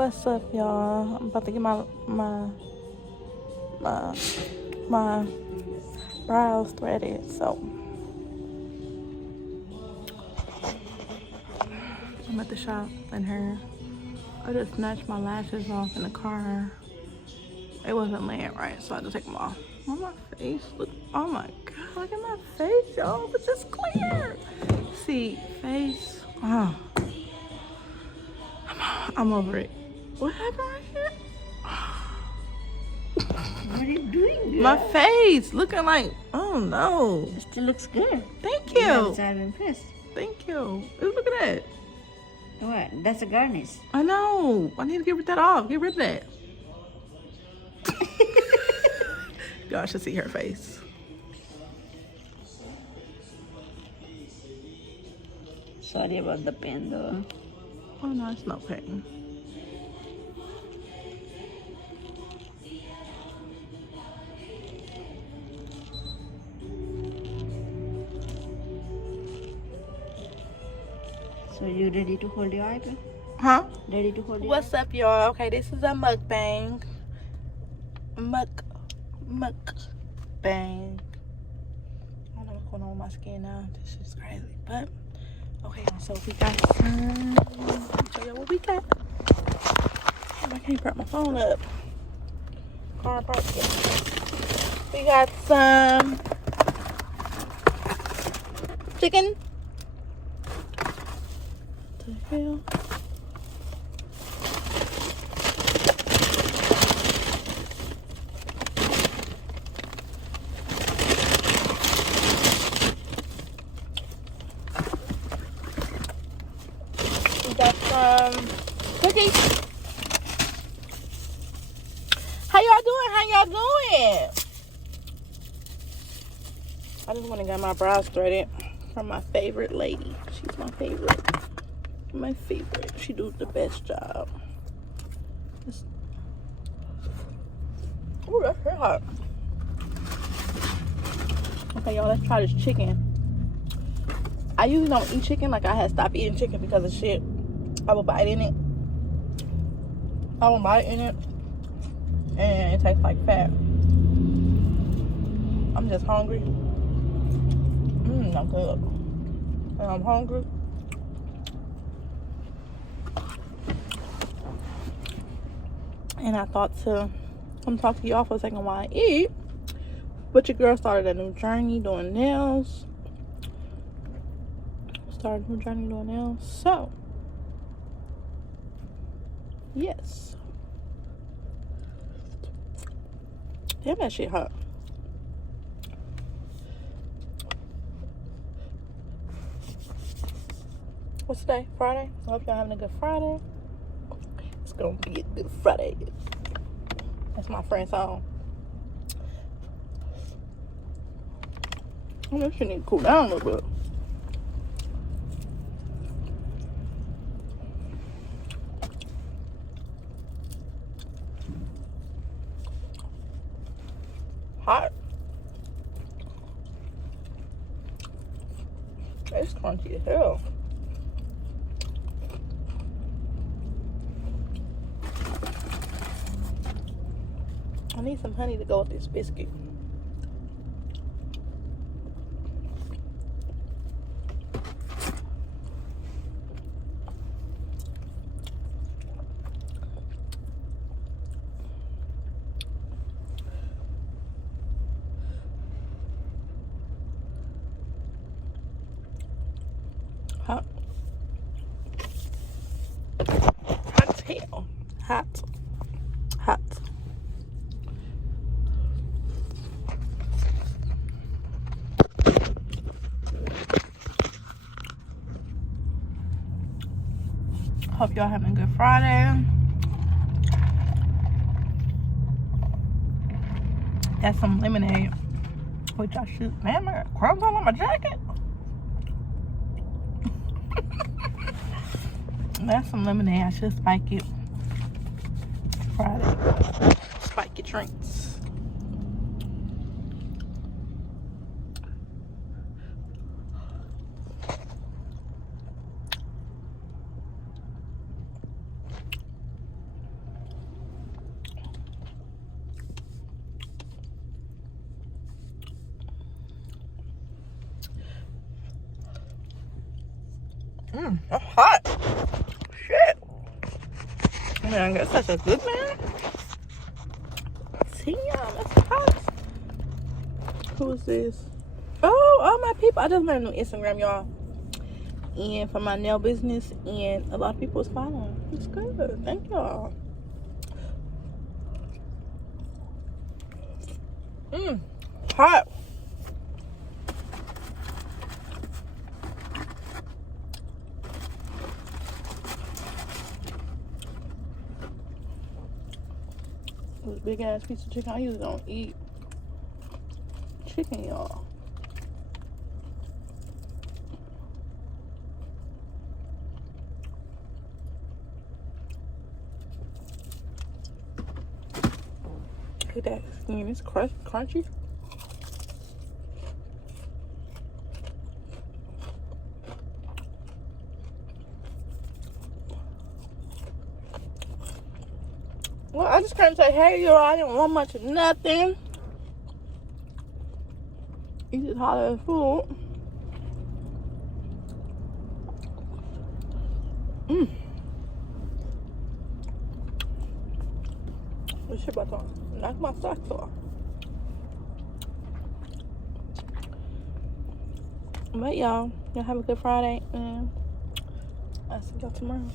What's up, y'all? I'm about to get my brows threaded, so I'm at the shop and I just snatched my lashes off in the car. It wasn't laying right, so I had to take them off. Oh, my face, look, oh my god, look at my face, y'all, but just clear. See, face, oh, I'm over it. What happened right here? What are you doing, girl? My face looking like, oh no. It still looks good. Thank you. Yes, I'm impressed. Thank you. Look at that. What? That's a garnish. I know. I need to get that off. Get rid of that. Y'all should see her face. Sorry about the pain, though. Oh no, it's no pain. So you ready to hold your eyebrow? Huh? Ready to hold your What's up, y'all? Okay, this is a mukbang. Mukbang. I don't know what's going on with my skin now. This is crazy. But, okay, so we got some. Let me show you what we got. I can't prop my phone up. Car parked it. We got some chicken. What the hell? We got some cookies. How y'all doing? I just went and got my brows threaded from my favorite lady. She's my favorite. My favorite. She does the best job. Oh, that's very hot. Okay, y'all, let's try this chicken. I usually don't eat chicken. Like, I had stopped eating chicken because of shit. I will bite in it. And it tastes like fat. I'm just hungry. I'm good. And I'm hungry. And I thought to come talk to y'all for a second while I eat. But your girl started a new journey doing nails. So, yes. Damn, that shit hot. What's today? Friday? I hope y'all having a good Friday. It's gonna be a good Friday. That's my friend's song. Oh, this shit need to cool down a little bit. Hot. It's crunchy as hell. I need some honey to go with this biscuit. Hot. Hot as hell. Hot. Hope y'all having a good Friday. That's some lemonade, which I should. Man, I got crumbs all on my jacket. That's some lemonade. I should spike it Friday. Spike your drinks. That's hot. Shit. Man, I guess that's a good man. See y'all, that's hot. Who is this? Oh, all my people. I just made a new Instagram, y'all. And for my nail business, and a lot of people was following. It's good. Thank y'all. Hot. This big ass piece of chicken. I usually don't eat chicken, y'all. Look at that skin. It's crunchy. Well, I just can't say, hey, y'all, I didn't want much of nothing. You just holler at food. This shit about to knock my socks off. But y'all have a good Friday, and I'll see y'all tomorrow.